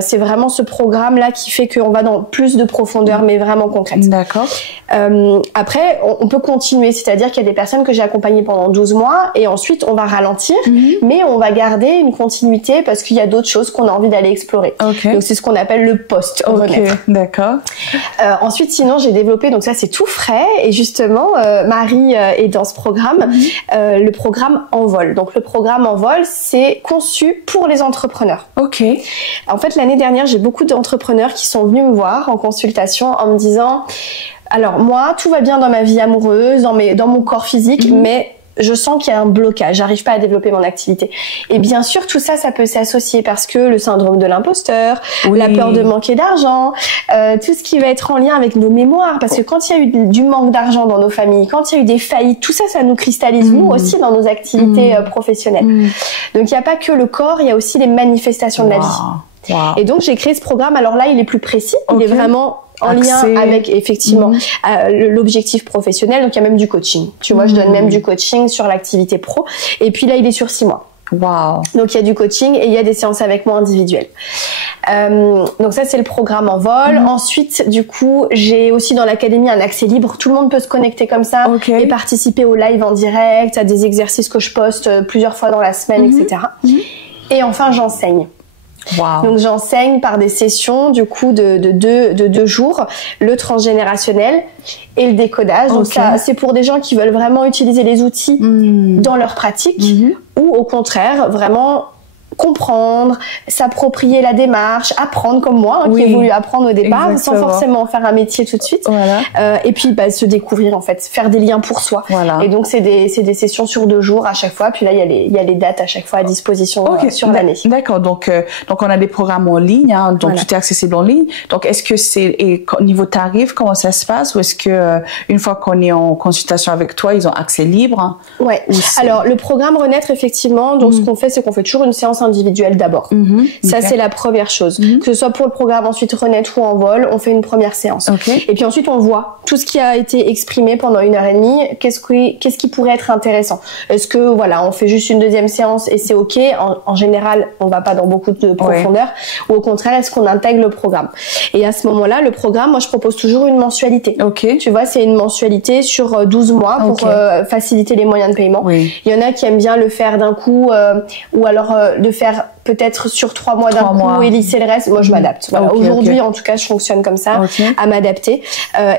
C'est vraiment ce programme-là qui fait qu'on va dans plus de profondeur, mais vraiment concrète. D'accord. Après, on peut continuer, c'est-à-dire qu'il y a des personnes que j'ai accompagnées pendant 12 mois et ensuite, on va ralentir, mais on va garder une continuité parce qu'il y a d'autres choses qu'on a envie d'aller explorer. Okay. Donc, c'est ce qu'on appelle le post-renaître. Okay, d'accord. Ensuite, sinon, j'ai développé, donc ça, c'est tout frais et justement, Marie est dans ce programme, le programme Envol. Donc, le programme Envol, c'est conçu pour les entrepreneurs. Ok. En fait, l'année dernière, j'ai beaucoup d'entrepreneurs qui sont venus me voir en consultation en me disant, alors moi, tout va bien dans ma vie amoureuse, dans mon corps physique, mais je sens qu'il y a un blocage, j'arrive pas à développer mon activité. Et bien sûr, tout ça, ça peut s'associer parce que le syndrome de l'imposteur, la peur de manquer d'argent, tout ce qui va être en lien avec nos mémoires, parce que quand il y a eu du manque d'argent dans nos familles, quand il y a eu des faillites, tout ça, ça nous cristallise nous aussi dans nos activités professionnelles. Donc il n'y a pas que le corps, il y a aussi les manifestations de la vie. Et donc j'ai créé ce programme. Alors là, il est plus précis, il est vraiment en lien avec effectivement l'objectif professionnel. Donc il y a même du coaching. Tu vois, je donne même du coaching sur l'activité pro. Et puis là, il est sur 6 mois. Wow. Donc il y a du coaching et il y a des séances avec moi individuelles. Donc ça c'est le programme Envol. Ensuite du coup j'ai aussi dans l'académie un accès libre. Tout le monde peut se connecter comme ça et participer au live en direct, à des exercices que je poste plusieurs fois dans la semaine, etc. Et enfin j'enseigne. Wow. Donc j'enseigne par des sessions du coup de 2 jours le transgénérationnel et le décodage. Donc ça c'est pour des gens qui veulent vraiment utiliser les outils dans leur pratique ou au contraire vraiment comprendre, s'approprier la démarche, apprendre comme moi qui ai voulu apprendre au départ sans forcément faire un métier tout de suite. Et puis se découvrir en fait, faire des liens pour soi. Et donc c'est des sessions sur 2 jours à chaque fois. Puis là il y a les dates à chaque fois à disposition sur l'année. D'accord. Donc on a des programmes en ligne, donc tout est accessible en ligne. Donc est-ce que c'est niveau tarif, comment ça se passe, ou est-ce que une fois qu'on est en consultation avec toi, ils ont accès libre? Alors le programme Renaître effectivement, donc ce qu'on fait, c'est qu'on fait toujours une séance individuelle d'abord. Ça c'est la première chose. Que ce soit pour le programme ensuite Renaître ou Envol, on fait une première séance. Et puis ensuite on voit tout ce qui a été exprimé pendant 1h30. Qu'est-ce qui pourrait être intéressant? Est-ce que on fait juste une deuxième séance et c'est ok? En général, on va pas dans beaucoup de profondeur. Ou au contraire, est-ce qu'on intègre le programme? Et à ce moment-là, le programme, moi je propose toujours une mensualité. Tu vois, c'est une mensualité sur 12 mois pour faciliter les moyens de paiement. Il y en a qui aiment bien le faire d'un coup ou alors de faire peut-être sur 3 mois d'un coup et lisser le reste. Moi je m'adapte. Aujourd'hui en tout cas je fonctionne comme ça, à m'adapter.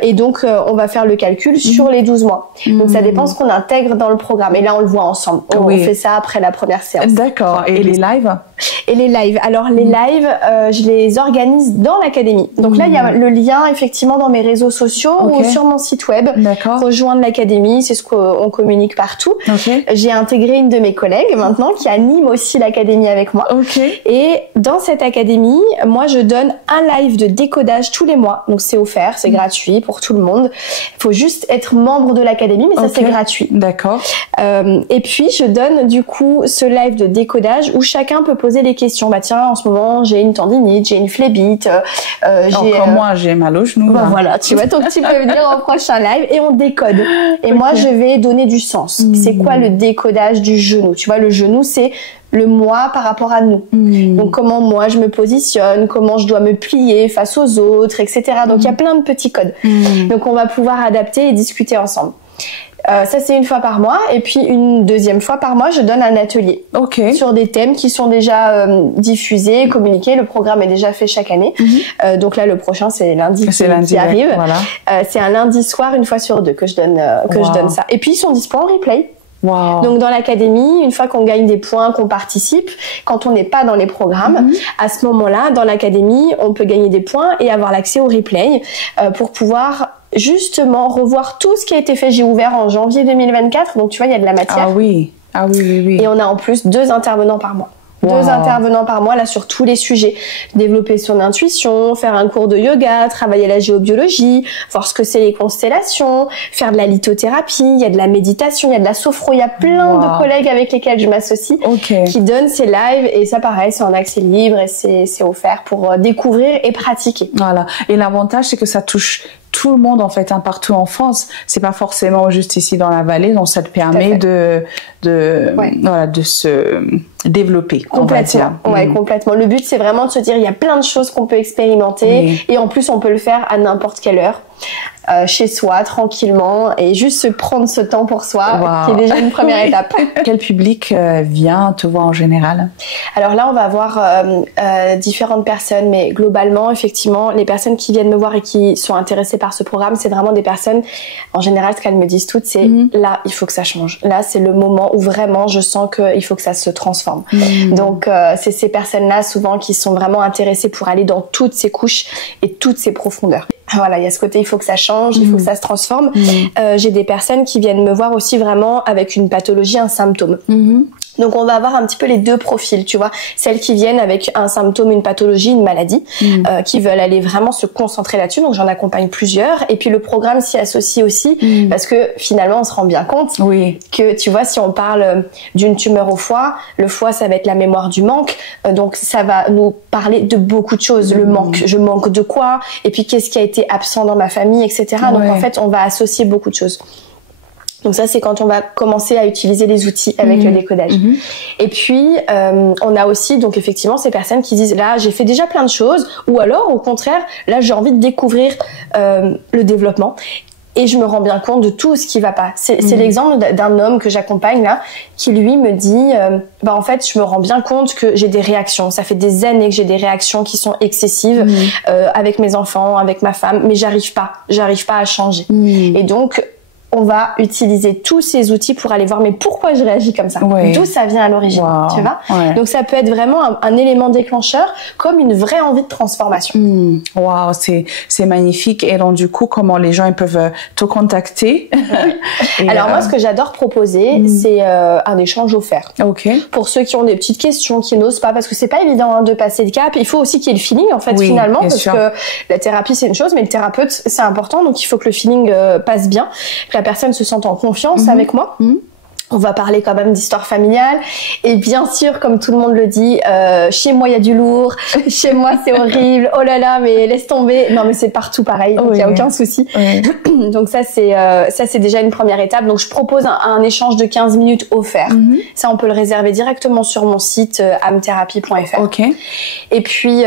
Et donc on va faire le calcul sur les 12 mois. Donc ça dépend ce qu'on intègre dans le programme. Et là on le voit ensemble. On fait ça après la première séance. D'accord. Et les lives? Et les lives. Alors les lives, je les organise dans l'académie. Donc là il y a le lien effectivement dans mes réseaux sociaux ou sur mon site web. Rejoindre l'académie, c'est ce qu'on communique partout. J'ai intégré une de mes collègues maintenant qui anime aussi l'académie avec moi. Et dans cette académie, moi je donne un live de décodage tous les mois. Donc c'est offert, c'est gratuit pour tout le monde. Il faut juste être membre de l'académie, mais ça c'est gratuit. D'accord. Et puis je donne du coup ce live de décodage où chacun peut poser les questions. Bah tiens, en ce moment j'ai une tendinite, j'ai une phlébite. Comme moi j'ai mal au genou. Voilà, tu vois, donc tu peux venir en prochain live et on décode. Et moi je vais donner du sens. C'est quoi le décodage du genou? Tu vois, le genou c'est le moi par rapport à nous. Donc comment moi je me positionne, comment je dois me plier face aux autres, etc. Donc il y a plein de petits codes. Donc on va pouvoir adapter et discuter ensemble. Ça c'est une fois par mois et puis une deuxième fois par mois je donne un atelier sur des thèmes qui sont déjà diffusés, communiqués. Le programme est déjà fait chaque année. Donc là le prochain c'est lundi qui arrive. C'est un lundi soir une fois sur 2 que je donne je donne ça. Et puis ils sont dispo en replay. Donc dans l'académie, une fois qu'on gagne des points, qu'on participe, quand on n'est pas dans les programmes, à ce moment-là, dans l'académie, on peut gagner des points et avoir l'accès au replay pour pouvoir justement revoir tout ce qui a été fait. J'ai ouvert en janvier 2024, donc tu vois, il y a de la matière. Ah oui. Et on a en plus 2 intervenants par mois. 2 intervenants par mois là sur tous les sujets. Développer son intuition, faire un cours de yoga, travailler la géobiologie, voir ce que c'est les constellations, faire de la lithothérapie, il y a de la méditation, il y a de la sophro, il y a plein de collègues avec lesquels je m'associe qui donnent ces lives et ça pareil, c'est en accès libre et c'est offert pour découvrir et pratiquer. Voilà. Et l'avantage c'est que ça touche tout le monde en fait, partout en France. C'est pas forcément juste ici dans la vallée, donc ça te permet de se développer. Complètement. Complètement. Le but c'est vraiment de se dire il y a plein de choses qu'on peut expérimenter et en plus on peut le faire à n'importe quelle heure. Chez soi, tranquillement, et juste se prendre ce temps pour soi, qui est déjà une première étape. Quel public vient te voir en général? Alors là, on va avoir différentes personnes, mais globalement, effectivement, les personnes qui viennent me voir et qui sont intéressées par ce programme, c'est vraiment des personnes, en général, ce qu'elles me disent toutes, c'est là, il faut que ça change. Là, c'est le moment où vraiment, je sens qu'il faut que ça se transforme. Donc, c'est ces personnes-là, souvent, qui sont vraiment intéressées pour aller dans toutes ces couches et toutes ces profondeurs. Voilà, il y a ce côté, il faut que ça change, il faut que ça se transforme. J'ai des personnes qui viennent me voir aussi vraiment avec une pathologie, un symptôme. Donc on va avoir un petit peu les 2 profils, tu vois, celles qui viennent avec un symptôme, une pathologie, une maladie, qui veulent aller vraiment se concentrer là-dessus. Donc j'en accompagne plusieurs. Et puis le programme s'y associe aussi parce que finalement on se rend bien compte que, tu vois, si on parle d'une tumeur au foie, le foie ça va être la mémoire du manque. Donc ça va nous parler de beaucoup de choses. Le manque, je manque de quoi? Et puis qu'est-ce qui a été absent dans ma famille, etc. Donc en fait on va associer beaucoup de choses. Donc ça, c'est quand on va commencer à utiliser les outils avec le décodage. Et puis, on a aussi, donc effectivement, ces personnes qui disent, là, j'ai fait déjà plein de choses, ou alors, au contraire, là, j'ai envie de découvrir le développement. Et je me rends bien compte de tout ce qui va pas. C'est l'exemple d'un homme que j'accompagne là, qui lui me dit, en fait, je me rends bien compte que j'ai des réactions. Ça fait des années que j'ai des réactions qui sont excessives avec mes enfants, avec ma femme, mais j'arrive pas à changer. Et donc, on va utiliser tous ces outils pour aller voir mais pourquoi je réagis comme ça, d'où ça vient à l'origine, tu vois. Donc ça peut être vraiment un élément déclencheur comme une vraie envie de transformation. C'est magnifique. Et donc du coup, comment les gens ils peuvent te contacter? Alors moi, ce que j'adore proposer, c'est un échange offert. Pour ceux qui ont des petites questions, qui n'osent pas, parce que c'est pas évident de passer le cap. Il faut aussi qu'il y ait le feeling en fait finalement, parce que la thérapie c'est une chose, mais le thérapeute c'est important, donc il faut que le feeling passe bien. La personne se sente en confiance avec moi. On va parler quand même d'histoire familiale. Et bien sûr, comme tout le monde le dit, chez moi, il y a du lourd. Chez moi, c'est horrible. Oh là là, mais laisse tomber. Non, mais c'est partout pareil. Donc, il n'y a aucun souci. Donc, ça, c'est déjà une première étape. Donc, je propose un échange de 15 minutes offert. Ça, on peut le réserver directement sur mon site, amtherapie.fr. Et puis,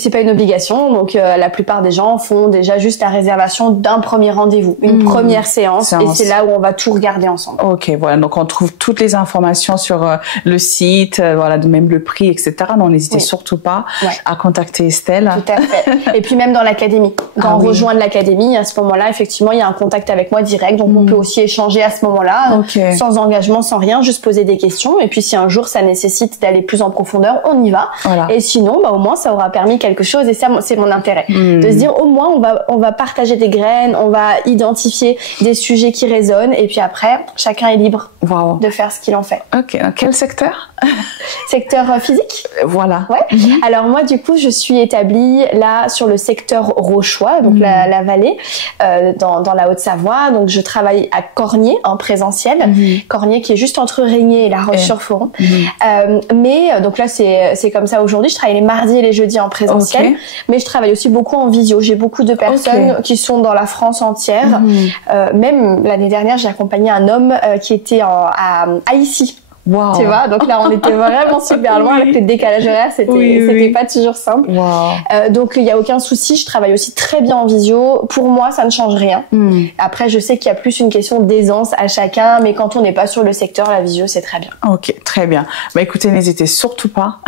c'est pas une obligation. Donc, la plupart des gens font déjà juste la réservation d'un premier rendez-vous, une première séance. Et c'est là où on va tout regarder ensemble. Voilà. Donc, on trouve toutes les informations sur le site, même le prix, etc. Donc, n'hésitez surtout pas à contacter Estelle. Tout à fait. Et puis, même dans l'académie. Quand on rejoint l'académie, à ce moment-là, effectivement, il y a un contact avec moi direct. Donc, on peut aussi échanger à ce moment-là, sans engagement, sans rien, juste poser des questions. Et puis, si un jour, ça nécessite d'aller plus en profondeur, on y va. Et sinon, au moins, ça aura permis quelque chose. Et ça, c'est mon intérêt. De se dire, au moins, on va partager des graines, on va identifier des sujets qui résonnent. Et puis après, chacun est libre de faire ce qu'il en fait. Quel secteur? Secteur physique. Voilà. Alors moi, du coup, je suis établie là sur le secteur Rochois, donc la vallée, dans la Haute-Savoie. Donc je travaille à Cornier en présentiel. Cornier qui est juste entre Régnier et La Roche-sur-Foron. Mais donc là, c'est comme ça aujourd'hui. Je travaille les mardis et les jeudis en présentiel. Mais je travaille aussi beaucoup en visio. J'ai beaucoup de personnes qui sont dans la France entière. Même l'année dernière, j'ai accompagné un homme qui était à Haïti. Tu vois, donc là on était vraiment super loin avec le décalage horaire, c'était pas toujours simple. Donc il y a aucun souci, je travaille aussi très bien en visio. Pour moi, ça ne change rien. Après, je sais qu'il y a plus une question d'aisance à chacun, mais quand on n'est pas sur le secteur, la visio c'est très bien. Très bien. Écoutez, n'hésitez surtout pas.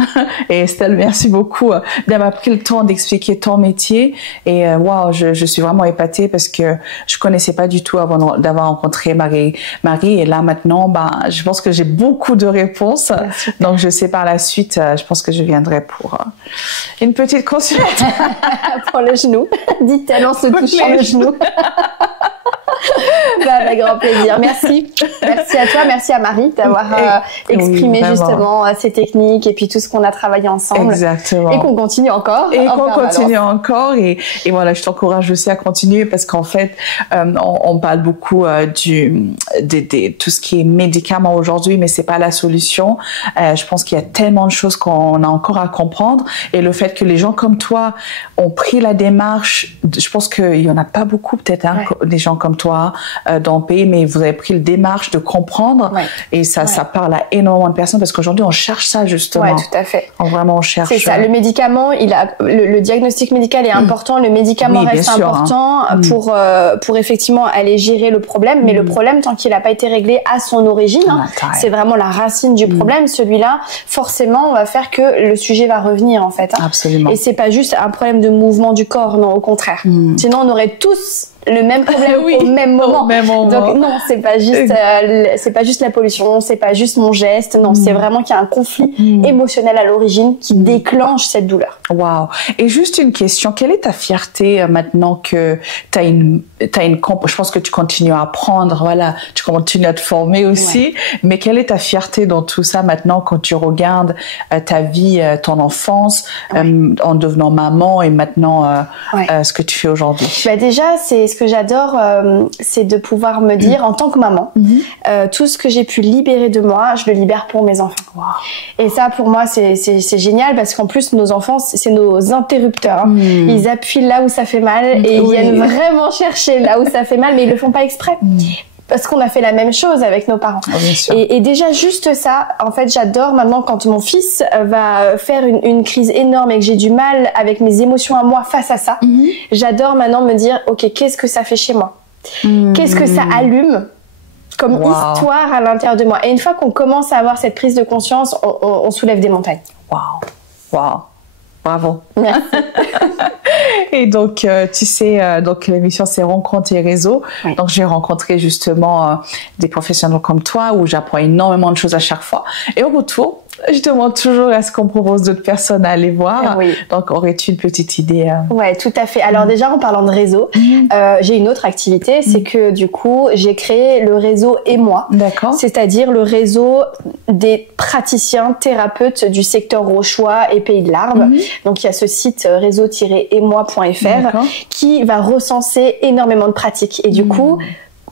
Et Estelle, merci beaucoup d'avoir pris le temps d'expliquer ton métier. Et je suis vraiment épatée parce que je connaissais pas du tout avant d'avoir rencontré Marie. Et là maintenant, je pense que j'ai beaucoup de réponses. Donc, je sais par la suite, je pense que je viendrai pour une petite consultation. Pour le genou. Dit-elle en se touchant le genou. Avec grand plaisir. Merci. Merci à toi, merci à Marie d'avoir exprimé justement ces techniques et puis tout ce qu'on a travaillé ensemble. Exactement. Et qu'on continue encore. Et qu'on continue encore. Et voilà, je t'encourage aussi à continuer parce qu'en fait, on parle beaucoup tout ce qui est médicaments aujourd'hui, mais c'est pas la solution. Je pense qu'il y a tellement de choses qu'on a encore à comprendre. Et le fait que les gens comme toi ont pris la démarche, je pense qu'il y en a pas beaucoup peut-être, des gens comme toi dans le pays, mais vous avez pris la démarche de comprendre et ça parle à énormément de personnes parce qu'aujourd'hui on cherche ça justement. Ouais, tout à fait. Vraiment on cherche. C'est ça. Le médicament, le diagnostic médical est important. Le médicament reste important pour effectivement aller gérer le problème. Mais le problème, tant qu'il n'a pas été réglé à son origine, c'est vraiment la racine du problème. Celui-là, forcément, on va faire que le sujet va revenir en fait. Absolument. Et c'est pas juste un problème de mouvement du corps, non, au contraire. Sinon, on aurait tous le même problème au même moment. Donc non, c'est pas juste la pollution, c'est pas juste mon geste. Non, c'est vraiment qu'il y a un conflit émotionnel à l'origine qui déclenche cette douleur. Wow. Et juste une question, quelle est ta fierté maintenant que je pense que tu continues à apprendre, voilà, tu continues à te former aussi, mais quelle est ta fierté dans tout ça maintenant quand tu regardes ta vie, ton enfance, en devenant maman et maintenant ce que tu fais aujourd'hui? Bah déjà, ce que j'adore, c'est de pouvoir me dire en tant que maman, tout ce que j'ai pu libérer de moi, je le libère pour mes enfants. Wow. Et ça, pour moi, c'est génial parce qu'en plus, nos enfants, c'est nos interrupteurs. Ils appuient là où ça fait mal et ils viennent vraiment chercher là où ça fait mal, mais ils le font pas exprès. Parce qu'on a fait la même chose avec nos parents. Et déjà juste ça, en fait, j'adore maintenant quand mon fils va faire une crise énorme et que j'ai du mal avec mes émotions à moi face à ça. J'adore maintenant me dire, ok, qu'est-ce que ça fait chez moi? Qu'est-ce que ça allume comme histoire à l'intérieur de moi? Et une fois qu'on commence à avoir cette prise de conscience, on soulève des montagnes. Wow. Bravo. Merci. Et donc, tu sais, donc l'émission c'est Rencontres et Réseaux. Donc, j'ai rencontré justement des professionnels comme toi où j'apprends énormément de choses à chaque fois. Et au retour, je demande toujours à ce qu'on propose d'autres personnes à aller voir. Donc, aurais-tu une petite idée? Ouais, tout à fait. Alors déjà, en parlant de réseau, j'ai une autre activité, c'est que du coup, j'ai créé le réseau Et moi. D'accord. C'est-à-dire le réseau des praticiens thérapeutes du secteur Rochois et Pays de l'Arve. Donc, il y a ce site réseau-et-moi.fr qui va recenser énormément de pratiques. Et du coup,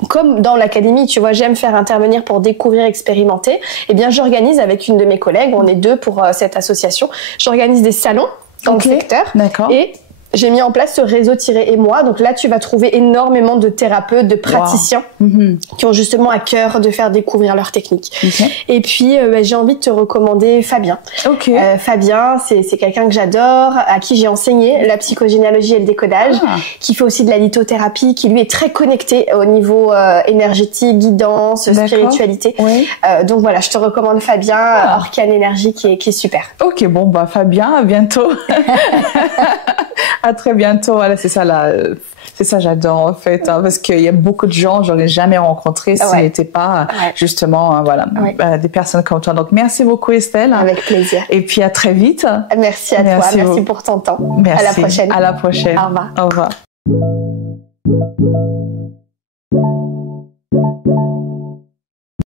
comme dans l'académie, tu vois, j'aime faire intervenir pour découvrir, expérimenter. Eh bien, j'organise avec une de mes collègues, on est deux pour cette association, j'organise des salons dans le secteur. Et j'ai mis en place ce réseau-et-moi. Donc là, tu vas trouver énormément de thérapeutes, de praticiens qui ont justement à cœur de faire découvrir leurs techniques. Et puis, j'ai envie de te recommander Fabien. Fabien, c'est quelqu'un que j'adore, à qui j'ai enseigné la psychogénéalogie et le décodage, qui fait aussi de la lithothérapie, qui lui est très connecté au niveau énergétique, guidance, spiritualité. Donc voilà, je te recommande Fabien, Orkan Énergie, qui est super. Ok, bon, bah Fabien, à bientôt. À très bientôt. Voilà, c'est ça là. C'est ça, j'adore en fait, parce qu'il y a beaucoup de gens, j'aurais jamais rencontré si n'était pas justement des personnes comme toi. Donc merci beaucoup Estelle. Avec plaisir. Et puis à très vite. Merci à toi, merci pour ton temps. Merci. À la prochaine. À la prochaine. Au revoir. Au revoir.